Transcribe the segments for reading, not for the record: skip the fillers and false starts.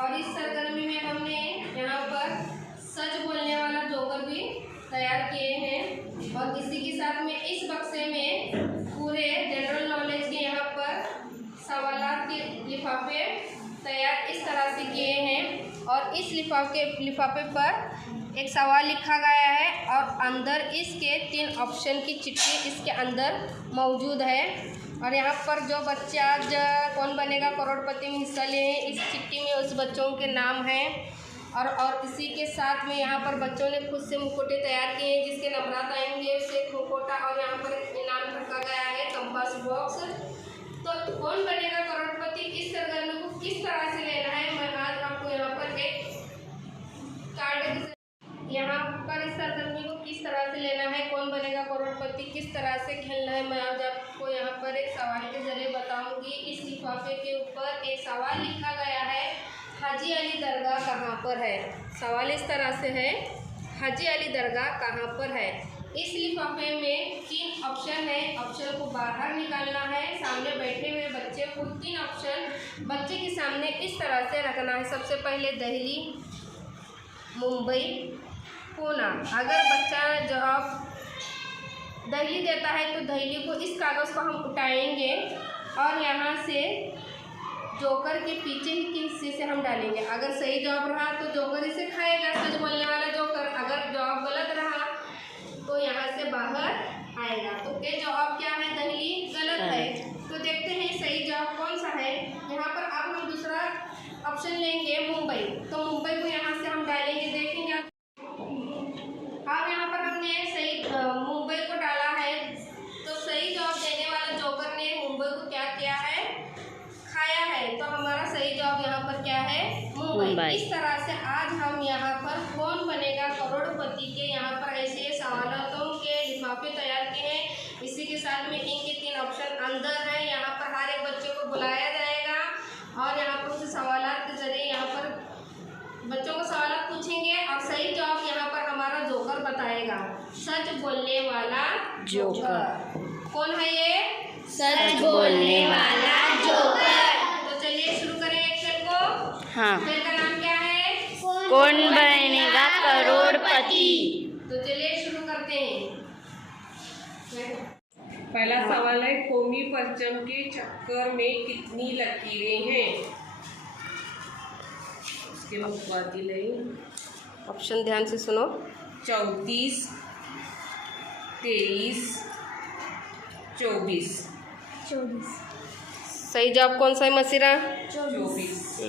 और इस सरगर्मी में हमने यहाँ पर सच बोलने वाला जोकर भी तैयार किए हैं और इसी के साथ में इस बक्से में पूरे जनरल नॉलेज के यहाँ पर सवालात के लिफाफे तैयार इस तरह से किए हैं और इस लिफाफे पर एक सवाल लिखा गया है और अंदर इसके 3 ऑप्शन की चिट्ठी इसके अंदर मौजूद है। और यहाँ पर जो बच्चे आज कौन बनेगा करोड़पति में हिस्सा लिए हैं, इस चिट्ठी में उस बच्चों के नाम हैं और इसी के साथ में यहाँ पर बच्चों ने खुद से मुखौटे तैयार किए हैं जिसके नंबर आएंगे उसे एक मुखौटा और यहाँ पर इनाम रखा गया है कंपास बॉक्स। तो कौन बनेगा करोड़पति इस सरगर्मी को किस तरह से लेना है मैं आज आपको यहाँ पर एक कार्ड यहाँ पर इस सरगर्मी को किस तरह से लेना है, कौन बनेगा करोड़पति किस तरह से खेलना है, मैं आज आपको यहाँ पर एक सवाल के जरिए बताऊंगी। इस लिफाफे के ऊपर एक सवाल लिखा गया है, हाजी अली दरगाह कहाँ पर है। सवाल इस तरह से है, हाजी अली दरगाह कहाँ पर है। इस लिफाफे में 3 ऑप्शन है, ऑप्शन को बाहर निकालना है। सामने बैठे हुए बच्चे को 3 ऑप्शन बच्चे के सामने इस तरह से रखना है। सबसे पहले दिल्ली, मुंबई, पूना। अगर बच्चा जवाब दिल्ली देता है तो दिल्ली को इस कागज़ को हम उठाएंगे और यहाँ से जोकर के पीछे ही के हिस्से से हम डालेंगे। अगर सही जवाब रहा तो जोकर इसे खाएगा, सच बोलने वाला जोकर। अगर जवाब गलत रहा तो यहाँ से बाहर आएगा। तो ये जवाब क्या है, दिल्ली गलत है। तो देखते हैं सही जवाब कौन सा है। यहाँ पर अब हम दूसरा ऑप्शन लेंगे मुंबई, तो मुंबई को यहाँ से हम डालेंगे, देखेंगे अब यहाँ पर हमने सही मुंबई को डाला है तो सही जवाब देने वाला जोकर ने मुंबई को क्या किया है, खाया है। तो हमारा सही जवाब यहाँ पर क्या है, मुंबई। इस तरह से आज हम यहाँ पर कौन बनेगा करोड़पति के यहाँ पर ऐसे सवालों के लिफाफे तैयार किए हैं। इसी के साथ में इनके 3 ऑप्शन अंदर हैं। यहाँ पर हर एक बच्चे को बुलाया जाएगा और यहाँ पर उसे सवालात के जरिए यहाँ पर बच्चों को सवालात पूछेंगे और सही जवाब यहाँ पर हमारा जोकर बताएगा। सच बोलने वाला जोकर कौन है, ये सच बोलने वाला जोकर। तो चलिए शुरू करें खेल को। हाँ, खेल का नाम क्या है, कौन बनेगा करोड़पति। तो चलिए शुरू करते हैं। पहला सवाल है, कौमी परचम के चक्कर में कितनी लकीरें हैं। उसके मुख्य नहीं, ऑप्शन ध्यान से सुनो। 34, 23, 24। सही जवाब कौन सा है मसीरा, 24।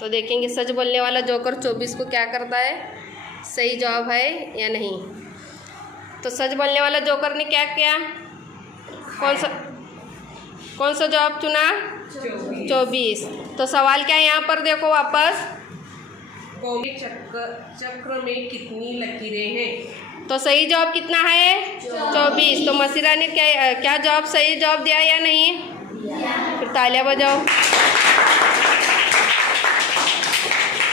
तो देखेंगे सच बोलने वाला जोकर 24 को क्या करता है, सही जवाब है या नहीं। तो सच बोलने वाला जोकर ने क्या किया, कौन सा जवाब चुना, 24। तो सवाल क्या है यहाँ पर देखो वापस, कौमी चक्र में कितनी लकीरें हैं। तो सही जवाब कितना है, 24। तो मसीरा ने क्या जवाब सही जवाब दिया या नहीं, फिर तालियां बजाओ।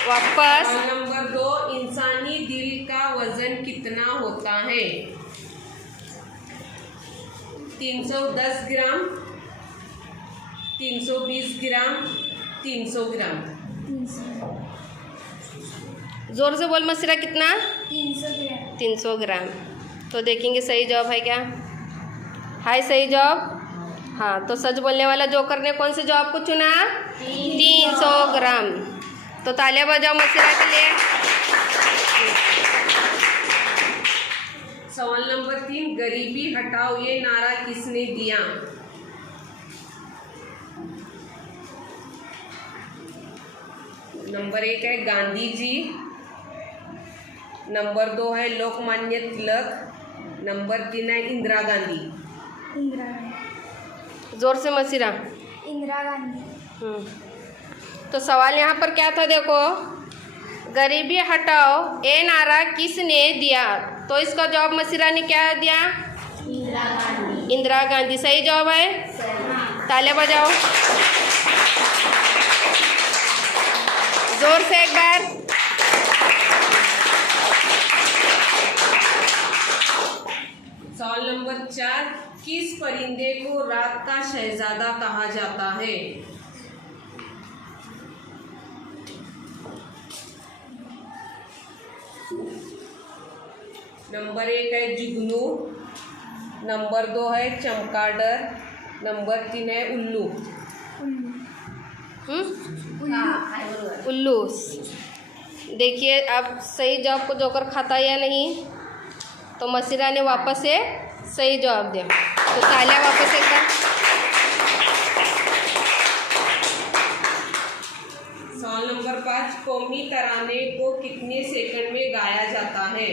वापस नंबर 2, इंसानी दिल का वजन कितना होता है। 310 ग्राम, 320 ग्राम, 300 ग्राम। जोर से बोल मसीरा, कितना, 300 ग्राम। तो देखेंगे सही जवाब है क्या, है सही जवाब। हाँ, तो सच बोलने वाला जोकर ने कौन से जवाब को चुना, 300 ग्राम। तो तालियां बजाओ मसीरा के लिए। सवाल नंबर 3, गरीबी हटाओ ये नारा किसने दिया। नंबर 1 है गांधी जी, नंबर 2 है लोकमान्य तिलक, नंबर 3 है इंदिरा गांधी। जोर से मसीरा। इंदिरा गांधी। तो सवाल यहाँ पर क्या था देखो, गरीबी हटाओ ये नारा किसने दिया। तो इसका जवाब मसीरा ने क्या दिया, इंदिरा गांधी। इंदिरा गांधी सही जवाब है। तालियां बजाओ जोर से एक बार। सवाल नंबर 4, किस परिंदे को रात का शहजादा कहा जाता है। नंबर 1 है जुगनू, नंबर 2 है चमगादड़, नंबर 3 है उल्लू। उल्लू। देखिए अब सही जवाब को जोकर खाता है या नहीं। तो मसीरा ने वापस से सही जवाब दिया, तो तालियां वापस एक बार। सवाल नंबर 5, कौमी तराने को कितने सेकंड में गाया जाता है?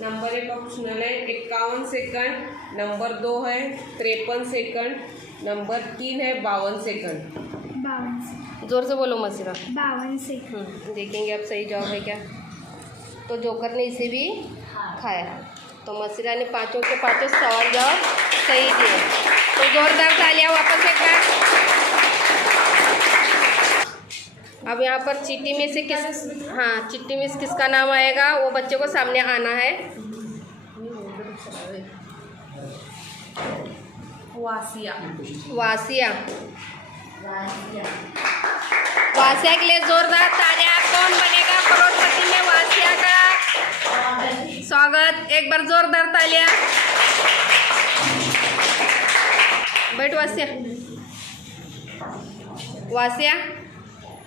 नंबर 1 ऑप्शनल है 51 सेकंड, नंबर 2 है 53 सेकंड, नंबर 3 है 52 सेकंड। 52 जोर से बोलो मसीरा। 52 से। देखेंगे अब सही जवाब है क्या। तो जोकर ने इसे भी खाया। तो मसीरा ने पांचों के पांचों सवाल जवाब सही दिए। तो जोरदार तालियां वापस एक बार। अब यहाँ पर चिट्ठी में से चिट्ठी में से किसका नाम आएगा वो बच्चे को सामने आना है। वासिया। वासिया। वासिया के लिए जोरदार तालियां। कौन बनेगा करोड़पति में वासिया का स्वागत। एक बार जोरदार तालियां। बैठ वासिया। वासिया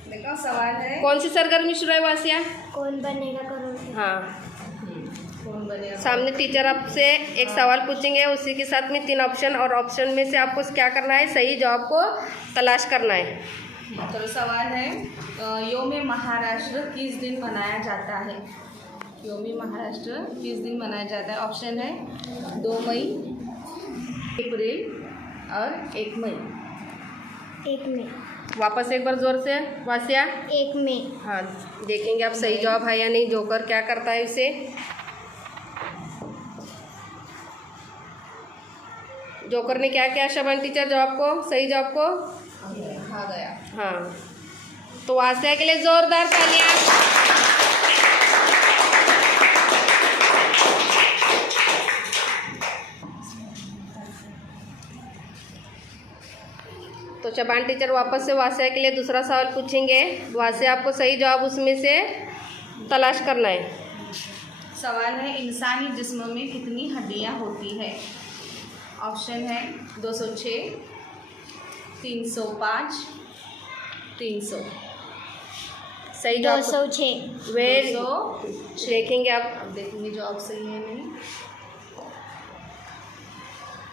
देखो सवाल है, कौन सी सरगर्मी शुरू है वासिया? कौन बनेगा करोड़पति? हाँ, कौन बनेगा? सामने टीचर आपसे एक सवाल पूछेंगे, उसी के साथ में 3 ऑप्शन, और ऑप्शन में से आपको क्या करना है, सही जवाब को तलाश करना है। चलो सवाल है, योम महाराष्ट्र किस दिन मनाया जाता है? योम महाराष्ट्र किस दिन मनाया जाता है? ऑप्शन है 2 मई, अप्रैल और 1 मई। 1 मई। वापस एक बार जोर से वासिया। 1 मई। हाँ, देखेंगे आप सही जवाब है या नहीं। जोकर क्या करता है उसे। जोकर ने क्या किया शबान टीचर जवाब को, सही जवाब को खा गया। हाँ, तो वासिया के लिए जोरदार तालियां। तो शबान टीचर वापस से वासिया के लिए दूसरा सवाल पूछेंगे। वासिया आपको सही जवाब उसमें से तलाश करना है। सवाल है, इंसानी जिस्म में कितनी हड्डियां होती है? ऑप्शन है 206, 305, 300। सही जवाब 206। वेरी 206। देखेंगे आप। अब देखेंगे जवाब सही है नहीं।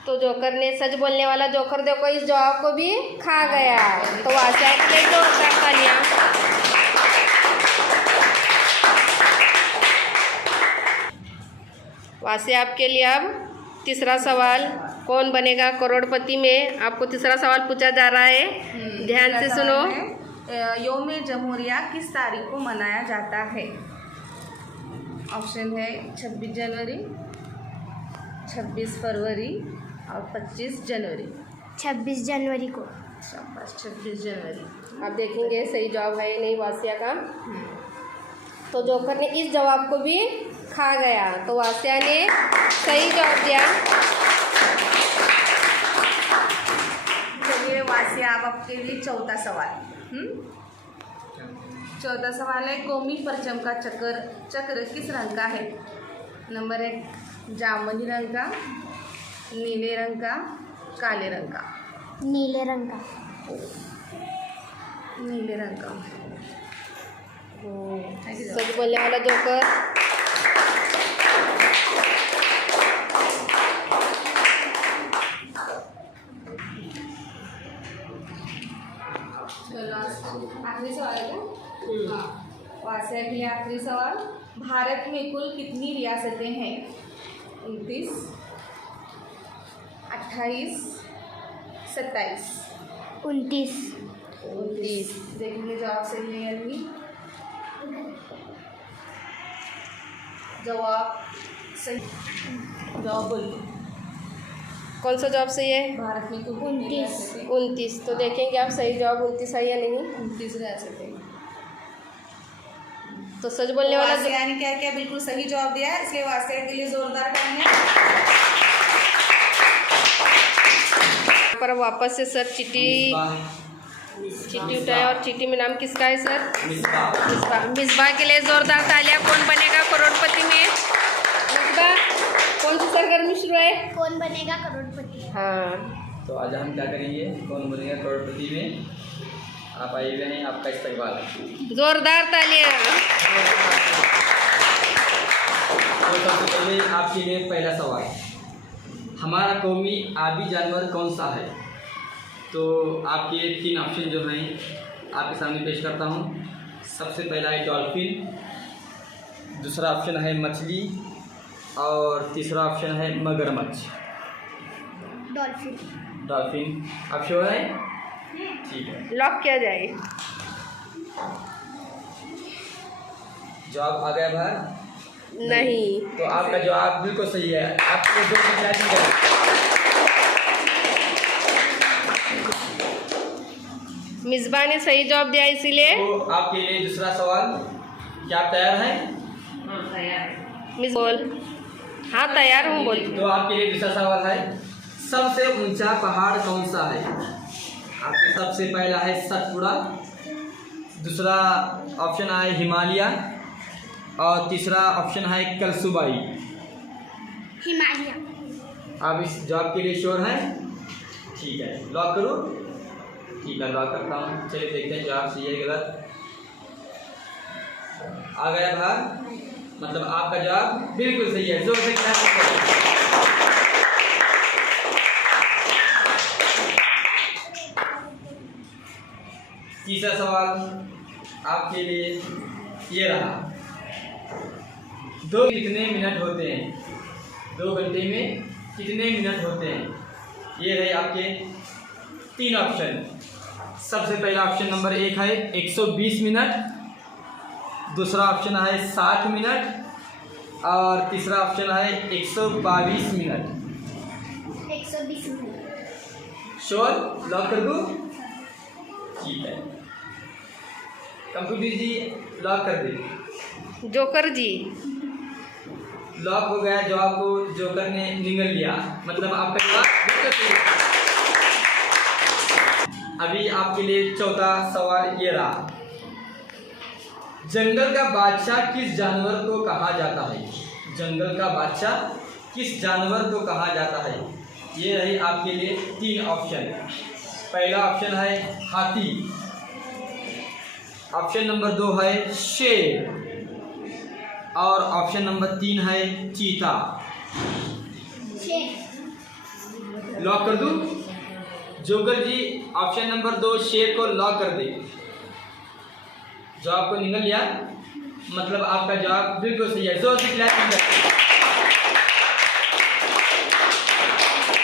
तो जोकर ने सच बोलने वाला जोकर देखो इस जवाब को भी खा गया। तो वासिया के लिए जोरदार तालियां। वासिया आपके लिए अब तीसरा सवाल, कौन बनेगा करोड़पति में आपको तीसरा सवाल पूछा जा रहा है। ध्यान से सुनो। योम जमहूरिया किस तारीख को मनाया जाता है? ऑप्शन है 26 जनवरी, 26 फरवरी और 25 जनवरी। 26 जनवरी को। शाबाश, 26 जनवरी। आप देखेंगे सही जवाब है या नहीं वासिया का। तो जोकर ने इस जवाब को भी खा गया। तो वासिया ने सही जवाब दिया। चलिए वासिया, अब आपके लिए चौथा सवाल। चौथा सवाल है, कौमी परचम का चक्र किस रंग का है? नंबर 1 जामुनी रंग का, नीले रंग का, काले रंग का। नीले रंग का। नीले रंग का। सच बोलने वाला जोकर। आखिरी सवाल है। वासिया के लिए आखिरी सवाल, भारत में कुल कितनी रियासतें हैं? 29, 28, 27। 29। 29। देखेंगे जवाब सही है या नहीं। जवाब सही। जवाब बोलिए। कौन सा जवाब सही है? भारत में कुल 29। 29। तो देखेंगे आप सही जवाब 29 है या नहीं। 29 रियासतें। तो सच बोलने वाला वासिया ने क्या क्या बिल्कुल सही जवाब दिया है, इसलिए वासिया के लिए जोरदार तालियां। पर वापस से सर चिट्ठी चीटी उठाए और चीटी में नाम किसका है सर? मिसबा। मिसबा के लिए जोरदार तालियां। कौन बनेगा करोड़पति में? मिसबा, कौन सी सरगर्मी शुरू है? कौन बनेगा करोड़पति। हाँ, तो आज हम क्या करेंगे, कौन बनेगा करोड़पति में। आप आए हुए हैं, आपका इस्तकबाल है। जोरदार तालियां। तो सबसे पहले आपके लिए पहला सवाल, हमारा कौमी आबी जानवर कौन सा है? तो आपके 3 ऑप्शन जो हैं आपके सामने पेश करता हूँ। सबसे पहला है डॉल्फिन, दूसरा ऑप्शन है मछली और तीसरा ऑप्शन है मगरमच्छ। डॉल्फिन। डॉल्फिन, आप श्योर है? ठीक है, लॉक किया जाए। जवाब आ गया बाहर? नहीं। तो आपका जवाब बिल्कुल सही है। आपको जो तैयारी करें। मिसबा ने सही जवाब दिया, इसीलिए तो आपके लिए दूसरा सवाल, क्या आप तैयार हैं? मिस बोल। हाँ तैयार हूँ, बोल। तो आपके लिए दूसरा सवाल है, सबसे ऊंचा पहाड़ कौन सा है? आपके सबसे पहला है सतपुड़ा, दूसरा ऑप्शन है हिमालय और तीसरा ऑप्शन है कलसुबाई। हिमालय। आप इस जवाब के लिए श्योर हैं? ठीक है, लॉक करो। ठीक है, लॉक करता हूँ। चलिए देखते हैं जवाब सही है गलत। आ गया बाहर, मतलब आपका जवाब बिल्कुल सही है। जोर से क्लैप करें। तीसरा सवाल आपके लिए ये रहा, 2 कितने मिनट होते हैं? 2 घंटे में कितने मिनट होते हैं? ये रहे आपके 3 ऑप्शन। सबसे पहला ऑप्शन नंबर 1 है 120 मिनट, दूसरा ऑप्शन है 60 मिनट और तीसरा ऑप्शन है 122 मिनट। 120 मिनट। श्योर, लॉक कर दूँ? ठीक है, कंप्यूटर जी लॉक कर दे। जोकर जी। लॉक हो गया। जवाब को जोकर ने निगल लिया, मतलब आपका जवाब बिल्कुल सही है। अभी आपके लिए चौथा सवाल ये रहा, जंगल का बादशाह किस जानवर को कहा जाता है? जंगल का बादशाह किस जानवर को कहा जाता है? ये रही आपके लिए 3 ऑप्शन। पहला ऑप्शन है हाथी, ऑप्शन नंबर 2 है शेर और ऑप्शन नंबर 3 है चीता। लॉक कर दूं? जोकर जी ऑप्शन नंबर 2 शेर को लॉक कर दे। जवाब को निकल लिया, मतलब आपका जवाब बिल्कुल सही है। जोर से क्लैप कीजिए।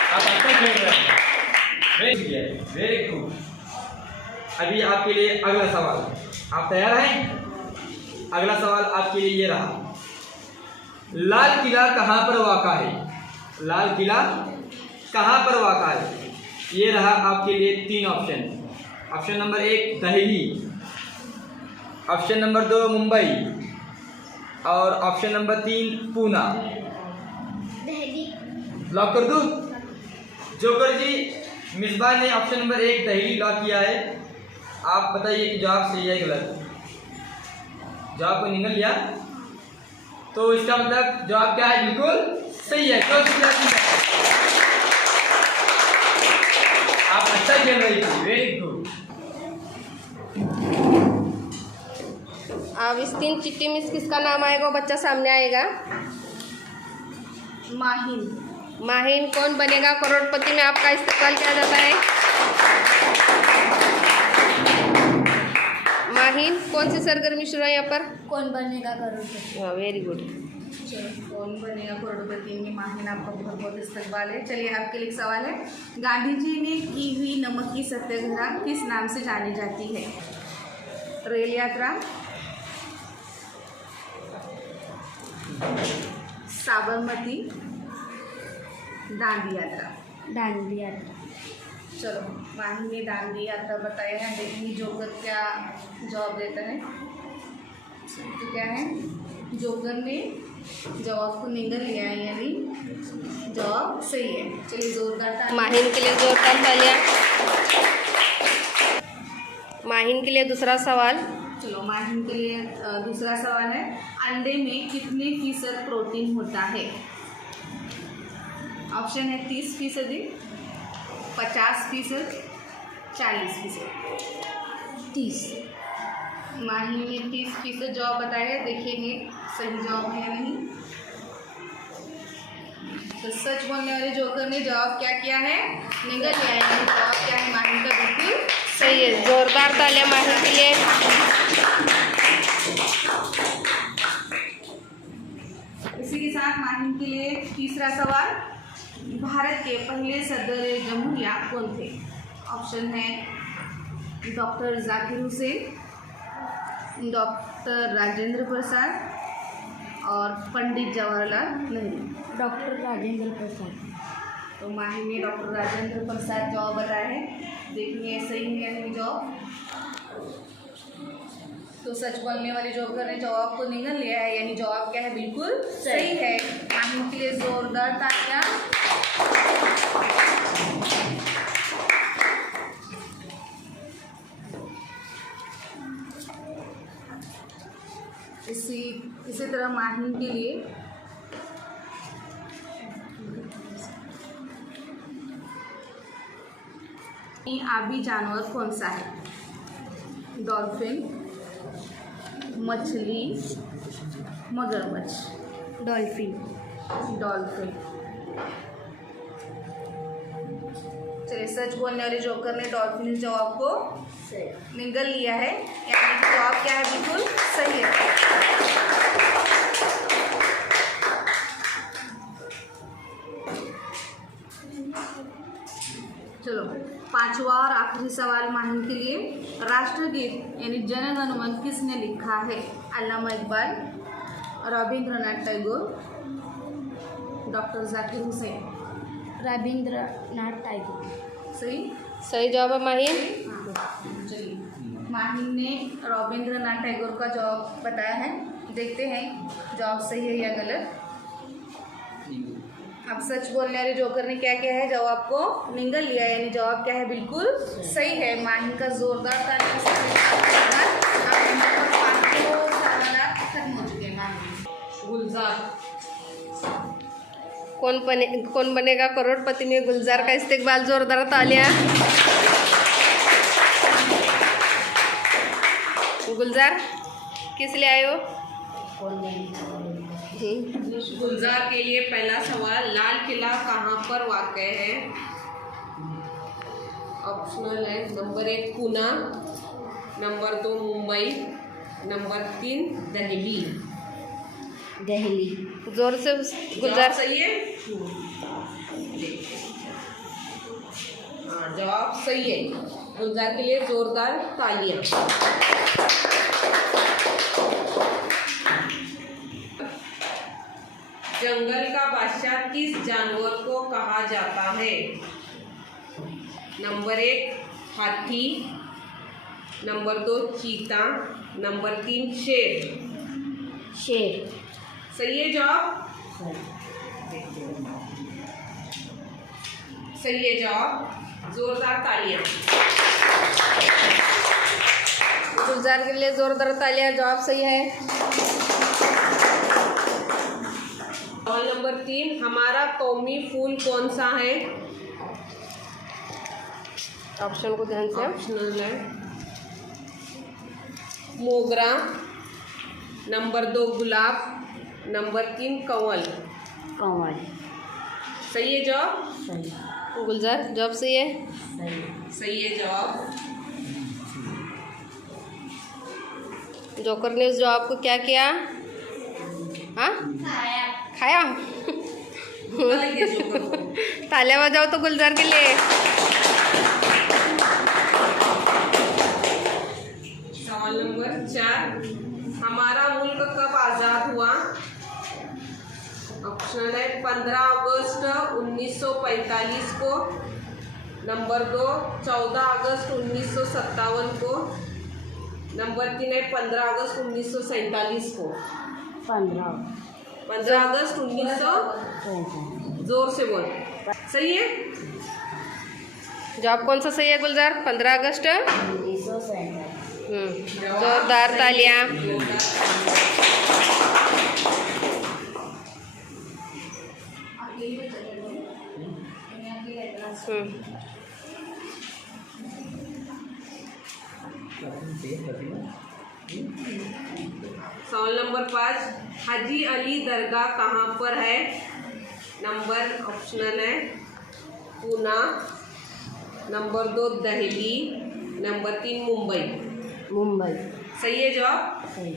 आप अच्छा खेल रहे हैं, वेरी गुड। अभी आपके लिए अगला सवाल, आप तैयार हैं? अगला सवाल आपके लिए ये रहा, लाल किला कहाँ पर वाक़ा है? लाल किला कहाँ पर वाक़ा है? ये रहा आपके लिए 3 option. Option number 1 Delhi, option number 2 Mumbai और option number 3 Poona. Delhi. Lock कर दूं? जोकर जी, मिसबा ने ऑप्शन नंबर 1 दिल्ली लॉक किया है। आप बताइए कि जवाब सही है गलत? जवाब को निकल लिया, तो इसका मतलब जवाब क्या है? बिल्कुल सही है। जो आप अच्छा खेल रही थी, वेरी गुड। अब इस 3 चिट्ठी में किसका नाम आएगा वो बच्चा सामने आएगा। माहिन। माहिन कौन बनेगा करोड़पति में आपका इस्तेमाल किया जाता है? माहिन कौन सी सरगर्मी शुरू है यहाँ पर? कौन बनेगा करोड़पति। हाँ, वेरी गुड। चलो, कौन बनेगा करोड़पति में माहिन, आपका बहुत बहुत इस्तकबाल है। चलिए आपके लिए एक सवाल है, गांधी जी ने की हुई नमक की सत्याग्रह किस नाम से जानी जाती है? रेल यात्रा, साबरमती, दांडी यात्रा। दांडी यात्रा। चलो, माहिन ने दांडी यात्रा बताया है। देखिए जोकर क्या जवाब देता है। तो क्या है, जोकर ने जवाब को निगल लिया है, यानी जवाब सही है। चलिए जोरदार ताली। माहिन के लिए जोरदार तालियां। माहिन के लिए दूसरा सवाल। चलो माहिन के लिए दूसरा सवाल है, अंडे में कितने फीसद प्रोटीन होता है? ऑप्शन है 30%, 50%, 40%। 30। माहिन ने 30% जवाब बताया है, देखेंगे सही जवाब है या नहीं। तो सच बोलने वाले जोकर ने जवाब क्या किया है? निगल लिया है। यानी जवाब क्या है माहिन का? बिल्कुल सही है। जोरदार तालियां माहिन के लिए। इसी के साथ माहिन के लिए तीसरा सवाल, भारत के पहले सदर जमहूरिया कौन थे? ऑप्शन है डॉक्टर जाकिर हुसैन, डॉक्टर राजेंद्र प्रसाद और पंडित जवाहरलाल नेहरू। डॉक्टर राजेंद्र प्रसाद। तो माहिन ने डॉक्टर राजेंद्र प्रसाद जवाब बताया है, देखिए सही है या नहीं जवाब। तो सच बोलने वाले जोकर ने जवाब को निगल लिया है, यानी जवाब क्या है? बिल्कुल सही है। माहिन के लिए जोरदार तालियां। इसी तरह माहिन के लिए आबी जानवर कौन सा है? डॉल्फिन, मछली, मगरमच्छ। डॉल्फिन। डॉल्फिन। चलिए, सच बोलने वाले जोकर ने डॉल्फिन जवाब को निगल लिया है, यानी कि जवाब क्या है? बिल्कुल सही है। चलो, पांचवा और आखिरी सवाल माहिन के लिए, राष्ट्रगीत यानी जन गण मन किसने लिखा है? अल्लामा इकबाल, रविंद्रनाथ टैगोर, डॉक्टर जाकिर हुसैन। रविंद्रनाथ टैगोर। सही जवाब है माहिन। चलिए, माहिन ने रविंद्रनाथ टैगोर का जवाब बताया है, देखते हैं जवाब सही है या गलत। अब सच बोलने वाले जोकर ने क्या किया है? जवाब को निगल लिया, यानी जवाब क्या है? बिल्कुल सही है। माहिन का जोरदार तालियों से खत्म हो चुके हैं। गुलजार। कौन बनेगा करोड़पति में गुलजार का इस्तेकबाल। जोरदार तालियां। गुलजार किस लिए आए हो? गुलजार के लिए पहला सवाल, लाल किला कहाँ पर वाक़ है? ऑप्शनल है, number 1 Poona, number 2 Mumbai, number 3 Delhi. जोर से गुलजार। सही है। हाँ, जवाब सही है। गुलजार के लिए जोरदार तालियां। जंगल का बादशाह किस जानवर को कहा जाता है? नंबर 1 हाथी, नंबर 2 चीता, नंबर 3 शेर। सही है जवाब? सही है जवाब। जोरदार तालियां। गुलजार के लिए जोरदार तालियां। जवाब सही है। सवाल नंबर 3, हमारा कौमी फूल कौन सा है? ऑप्शन को ध्यान से। ऑप्शनल है, मोगरा, नंबर 2 गुलाब, नंबर 3 कंवल। सही है जवाब? गुलजार जवाब सही है। सही है जवाब। जोकर ने उस जवाब को क्या किया? हाँ, खाया। तालियां बजाओ तो गुलजार के लिए। सवाल नंबर 4, हमारा मुल्क कब आज़ाद हुआ? ऑप्शन है 15 अगस्त 1945 को, नंबर 2 14 अगस्त 1957 को, नंबर 3 है 15 अगस्त 1947 को। 15 अगस्त 1900। जोर से बोल। सही है? जवाब कौन सा सही है गुलजार? 15 अगस्त जोरदार तालियां। सवाल नंबर 5, हाजी अली दरगाह कहाँ पर है? नंबर ऑप्शनल है पूना, नंबर 2 दिल्ली, नंबर 3 मुंबई। मुंबई। सही है जवाब? सही।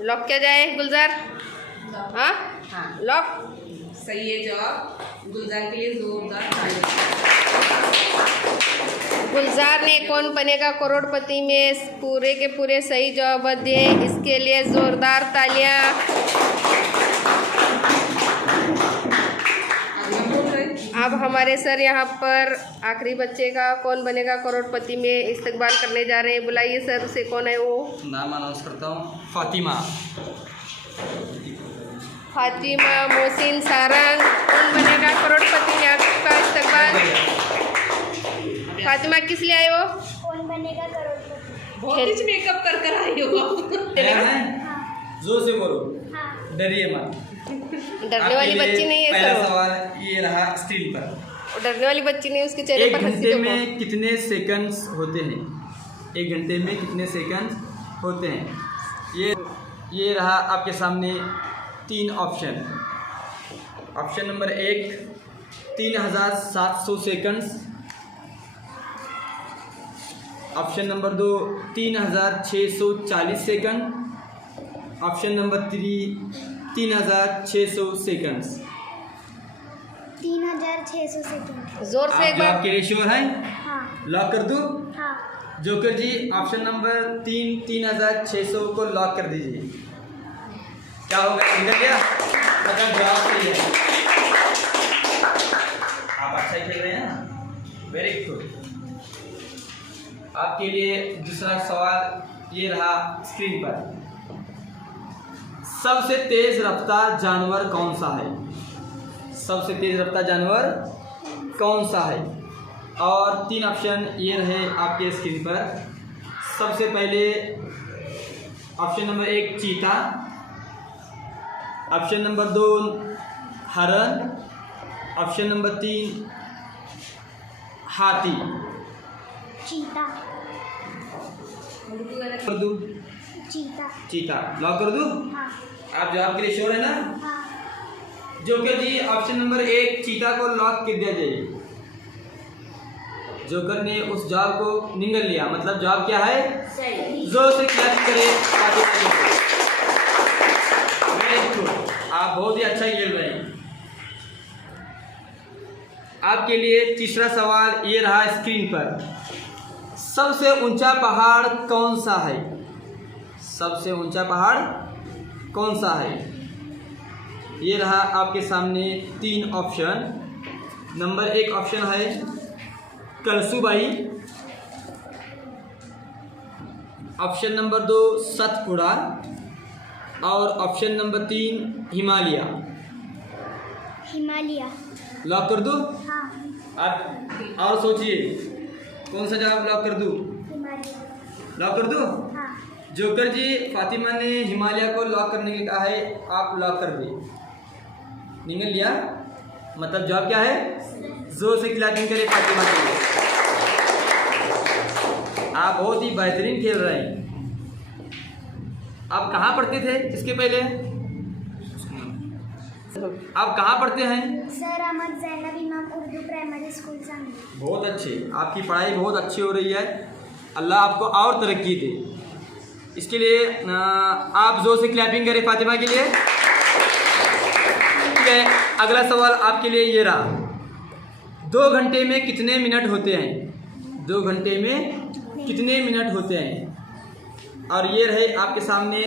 लॉक किया जाए गुलजार? हाँ हाँ लॉक। सही है जवाब। गुलजार के लिए जोरदार तालियां। गुलजार ने कौन बनेगा करोड़पति में पूरे के पूरे सही जवाब दिए, इसके लिए जोरदार तालियां। अब हमारे सर यहाँ पर आखिरी बच्चे का कौन बनेगा करोड़पति में इस्तकबाल करने जा रहे हैं। बुलाइए सर उसे, कौन है वो? नाम अनाउंस करता हूँ, फातिमा। फातिमा मोहसिन सारंग कौन बनेगा करोड़पति में, आपका इस्तकबाल। फातिमा किस लिए आए हो? कौन बनेगा करोड़पति? बहुत ही मेकअप कर आई हो। तैयार हैं? जोर से बोलो, डरिए मत। डरने वाली बच्ची नहीं है पहला सर, सवाल ये रहा स्क्रीन पर। वो डरने वाली बच्ची नहीं, उसके चेहरे एक पर हंसी घंटे देखो। में कितने सेकंड्स होते हैं? एक घंटे में कितने सेकंड्स होते हैं? ये रहा आपके सामने 3 option. Option number 1 3700 seconds, option number 2 3640 second, option number 3 3600 seconds. 3600 second. जोर से एक आप बार। जवाब के लिए श्योर हैं? हाँ लॉक कर दूं? हाँ। जोकर जी ऑप्शन नंबर 3 3600 को लॉक कर दीजिए। क्या होगा, निकल गया? मतलब जवाब सही है। आप अच्छा ही खेल रहे हैं ना, वेरी गुड। आपके लिए दूसरा सवाल ये रहा स्क्रीन पर। सबसे तेज रफ्तार जानवर कौन सा है? सबसे तेज रफ्तार जानवर कौन सा है? और 3 ऑप्शन ये रहे आपके स्क्रीन पर। सबसे पहले ऑप्शन नंबर 1 चीता, ऑप्शन नंबर 2 हरण, ऑप्शन नंबर 3 हाथी। चीता। कर दूं? चीता। चीता लॉक कर दूं? हाँ आप जवाब के लिए श्योर है ना? हाँ। जोकर जी ऑप्शन नंबर 1 चीता को लॉक कर दिया जाए। जोकर ने उस जवाब को निगल लिया, मतलब जवाब क्या है? सही। जोर से क्लैप करें। वेरी गुड, आप बहुत ही अच्छा खेल रहे हैं। आपके लिए तीसरा सवाल ये रहा स्क्रीन पर। सबसे ऊंचा पहाड़ कौन सा है? सबसे ऊंचा पहाड़ कौन सा है? ये रहा आपके सामने 3 ऑप्शन। नंबर 1 ऑप्शन है कलसूबाई, ऑप्शन नंबर 2 सतपुड़ा, और option number 3 Himalaya. Himalaya. Lock कर दूं? हाँ आप और सोचिए कौन सा जवाब लॉक कर दूं? हिमालय। लॉक कर दूं? हाँ। जोकर जी फातिमा ने हिमालय को लॉक करने के लिए कहा है, आप लॉक कर दिए। निकल लिया, मतलब जवाब क्या है? जोर से क्लैपिंग करें फातिमा के लिए। आप बहुत ही बेहतरीन खेल रहे हैं। आप कहाँ पढ़ते थे इसके पहले? आप कहाँ पढ़ते हैं? सर अहमद जैनब इमाम उर्दू प्राइमरी स्कूल सांगली। बहुत अच्छे, आपकी पढ़ाई बहुत अच्छी हो रही है। अल्लाह आपको और तरक्की दे। इसके लिए आप जोर से क्लैपिंग करें फातिमा के लिए। ठीक है, अगला सवाल आपके लिए ये रहा। 2 घंटे में कितने मिनट होते हैं? 2 घंटे में कितने मिनट होते हैं? और ये रहे आपके सामने।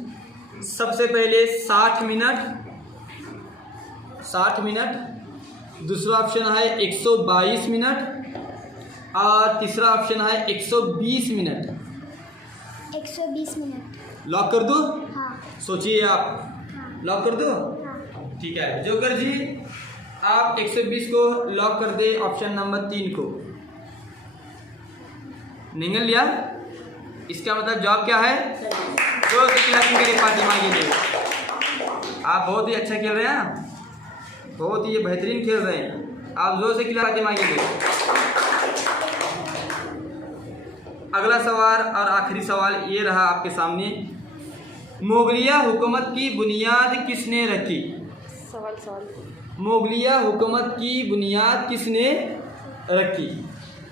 सबसे पहले 60 मिनट, 60 मिनट। दूसरा ऑप्शन है 122 मिनट, और तीसरा ऑप्शन है 120 मिनट। 120 मिनट। लॉक कर दो? हाँ सोचिए आप। हाँ लॉक कर दो? हाँ। ठीक है जोकर जी, आप 120 को लॉक कर दे, ऑप्शन नंबर 3 को। निगल लिया? इसका मतलब जवाब क्या है? जोर से क्लैपिंग करिए फातिमा के लिए। आप बहुत ही अच्छा खेल रहे हैं, बहुत ही बेहतरीन खेल रहे हैं। आप जोर से क्लैप फातिमा के लिए। अगला सवाल और आखिरी सवाल ये रहा आपके सामने। मुगलिया हुकूमत की बुनियाद किसने रखी? मुगलिया हुकूमत की बुनियाद किसने रखी?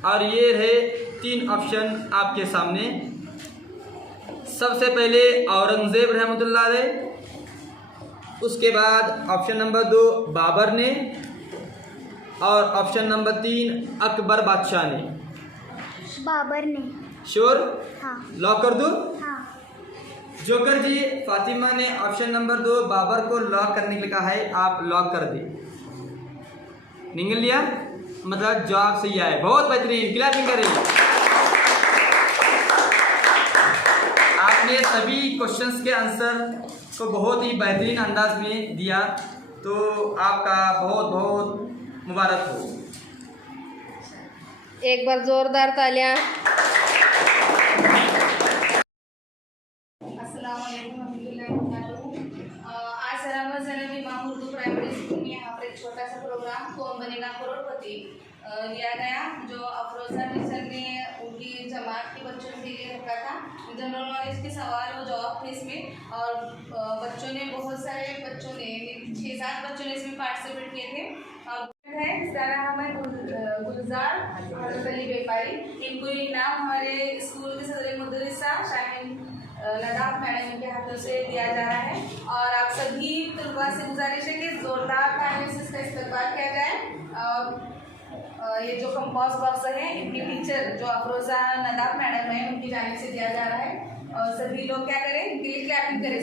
और ये रहे 3 ऑप्शन आपके सामने। सबसे पहले औरंगजेब रहमतुल्लाह अलैह, उसके बाद ऑप्शन नंबर 2 बाबर ने, और ऑप्शन नंबर 3 अकबर बादशाह ने। बाबर ने। श्योर? हाँ। लॉक कर दूं? हाँ। जोकर जी, फातिमा ने ऑप्शन नंबर 2 बाबर को लॉक करने के लिए कहा है, आप लॉक कर दें। निकल लिया, मतलब जवाब सही आया। बहुत बेहतरीन, क्लैपिंग करें। आपने सभी क्वेश्चंस के आंसर को बहुत ही बेहतरीन अंदाज में दिया, तो आपका बहुत बहुत मुबारक हो। एक बार जोरदार तालियां। आज रहमत ज़ैनब इमाम उर्दू प्राइमरी स्कूल में यहाँ पर एक छोटा सा प्रोग्राम कौन बनेगा करोड़पति लिया गया, जो अफरोज़ा टीचर ने उनकी जमात के बच्चों के लिए रखा था। जनरल नॉलेज के सवाल और जवाब थे इसमें, और बच्चों ने, बहुत सारे बच्चों ने, 6-7 बच्चों ने इसमें पार्टिसिपेट किए थे। है सारा हमें गुलजार हज़रत अली व्यापारी, इनको इनाम हमारे स्कूल के सदर मुदर्रिसा शाहीन नदाफ मैडम के हाथों से दिया जा रहा है। और आप सभी तलबा से गुजारिश है कि जोरदार तालियों से इसका इस्तकबाल किया जाए। ये जो कंपोस्ट बॉक्स है इनकी टीचर जो अफरोज़ा नदाफ मैडम है, उनकी जानिब से दिया जा रहा है। और सभी लोग क्या करें, इनके लिए क्लैपिंग करें।